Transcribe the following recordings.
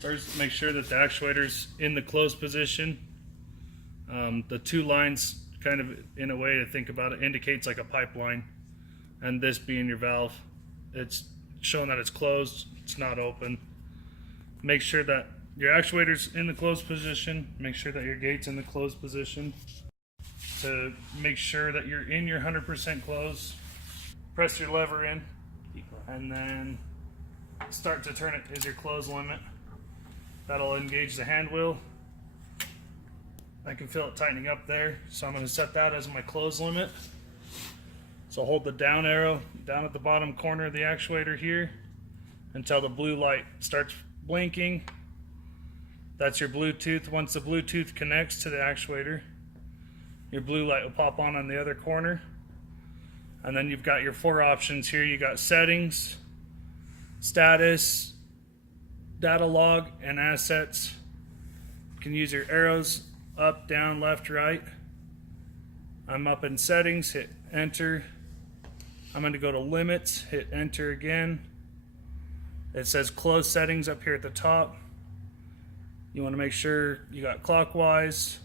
First, make sure that the actuator's in the closed position. The two lines, kind of in a way to think about it, indicates like a pipeline, and this being your valve, it's showing that it's closed, it's not open. Make sure that your actuator's in the closed position. Make sure that your gate's in the closed position. To make sure that you're in your 100% close, press your lever in, and then start to turn it is your close limit. That'll engage the hand wheel. I can feel it tightening up there, so I'm going to set that as my close limit. So hold the down arrow down at the bottom corner of the actuator here until the blue light starts blinking. That's your Bluetooth. Once the Bluetooth connects to the actuator, your blue light will pop on the other corner. And then you've got your four options here. You got settings, status, data log, and assets. You can use your arrows up, down, left, right. I'm up in settings, hit enter. I'm going to go to limits, hit enter again. It says close settings up here at the top. You want to make sure you got clockwise.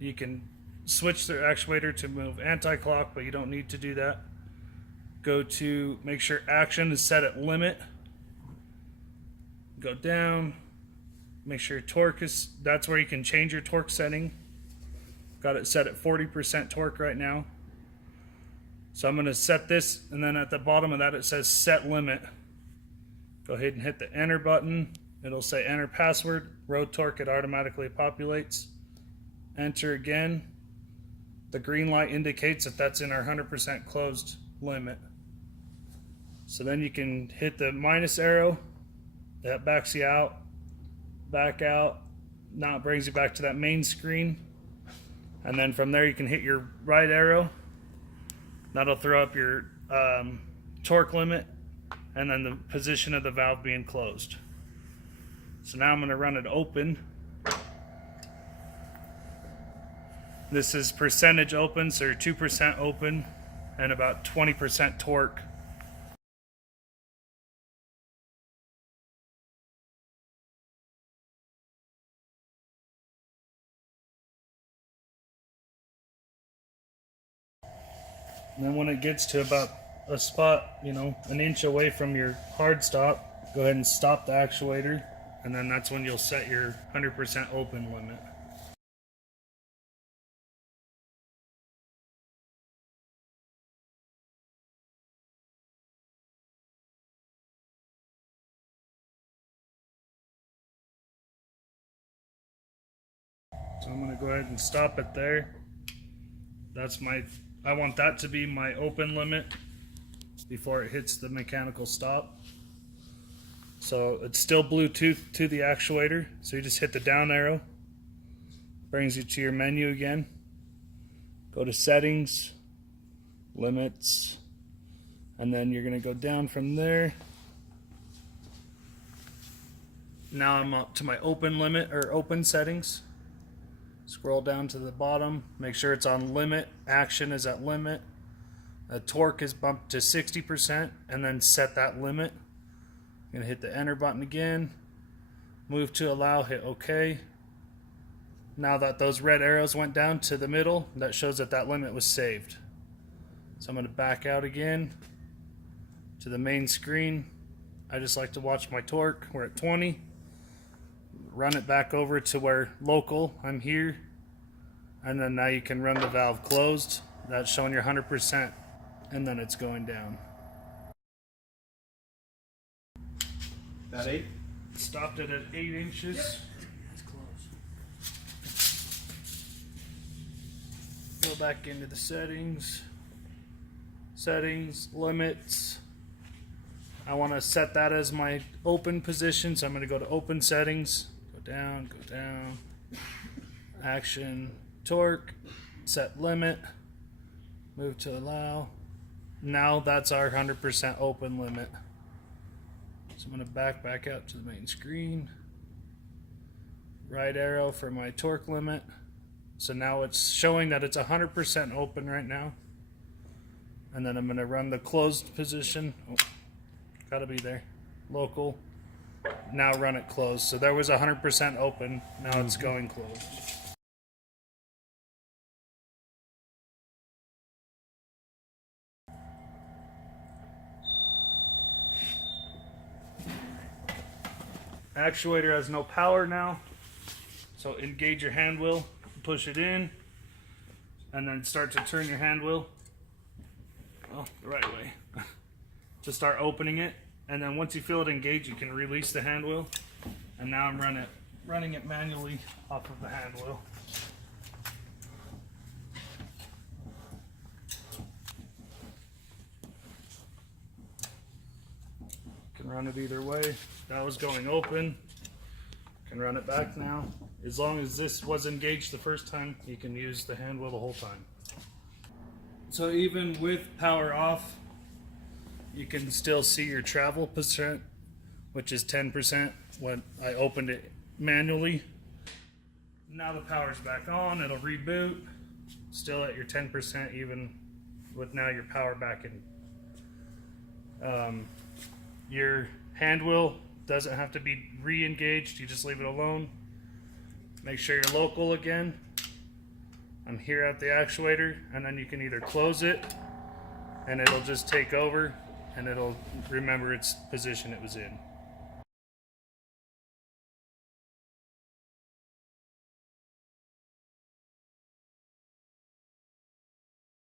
You can switch the actuator to move anti-clock, but you don't need to do that. Go to make sure action is set at limit. Go down, make sure torque is, that's where you can change your torque setting. Got it set at 40% torque right now. So I'm going to set this, and then at the bottom of that it says set limit. Go ahead and hit the enter button. It'll say enter password, road torque, it automatically populates. Enter again. The green light indicates that that's in our 100% closed limit. So then you can hit the minus arrow. That backs you out, back out. Now it brings you back to that main screen. And then from there you can hit your right arrow. That'll throw up your torque limit and then the position of the valve being closed. So now I'm going to run it open. This is percentage open, so you're 2% open and about 20% torque. And then when it gets to about a spot, an inch away from your hard stop, go ahead and stop the actuator, and then that's when you'll set your 100% open limit. So I'm going to go ahead and stop it there. I want that to be my open limit before it hits the mechanical stop. So it's still Bluetooth to the actuator. So you just hit the down arrow. Brings you to your menu again. Go to settings, limits, and then you're going to go down from there. Now I'm up to my open limit or open settings. Scroll down to the bottom, make sure it's on limit, action is at limit, the torque is bumped to 60%, and then set that limit. I'm going to hit the enter button again, move to allow, hit OK. Now that those red arrows went down to the middle, that shows that that limit was saved. So I'm going to back out again to the main screen. I just like to watch my torque, we're at 20. Run it back over to where local, I'm here, and then now you can run the valve closed. That's showing your 100%, and then it's going down. About 8? Stopped it at 8 inches. Yep. That's close. Go back into the settings, limits. I want to set that as my open position, so I'm going to go to open settings. Go down, action, torque, set limit, move to allow. Now that's our 100% open limit. So I'm going to back out to the main screen. Right arrow for my torque limit. So now it's showing that it's 100% open right now. And then I'm going to run the closed position. Oh, gotta be there. Local. now run it closed. So there was 100% open, now it's going closed. Actuator has no power now, so engage your hand wheel, push it in, and then start to turn your hand wheel the right way to start opening it. And then once you feel it engage, you can release the hand wheel. And now I'm running it manually off of the hand wheel. Can run it either way. That was going open. Can run it back now. As long as this was engaged the first time, you can use the hand wheel the whole time. So even with power off, you can still see your travel percent, which is 10% when I opened it manually. Now the power's back on, it'll reboot. Still at your 10% even with now your power back in. Your hand wheel doesn't have to be re-engaged, you just leave it alone. Make sure you're local again. I'm here at the actuator, and then you can either close it and it'll just take over and it'll remember its position it was in.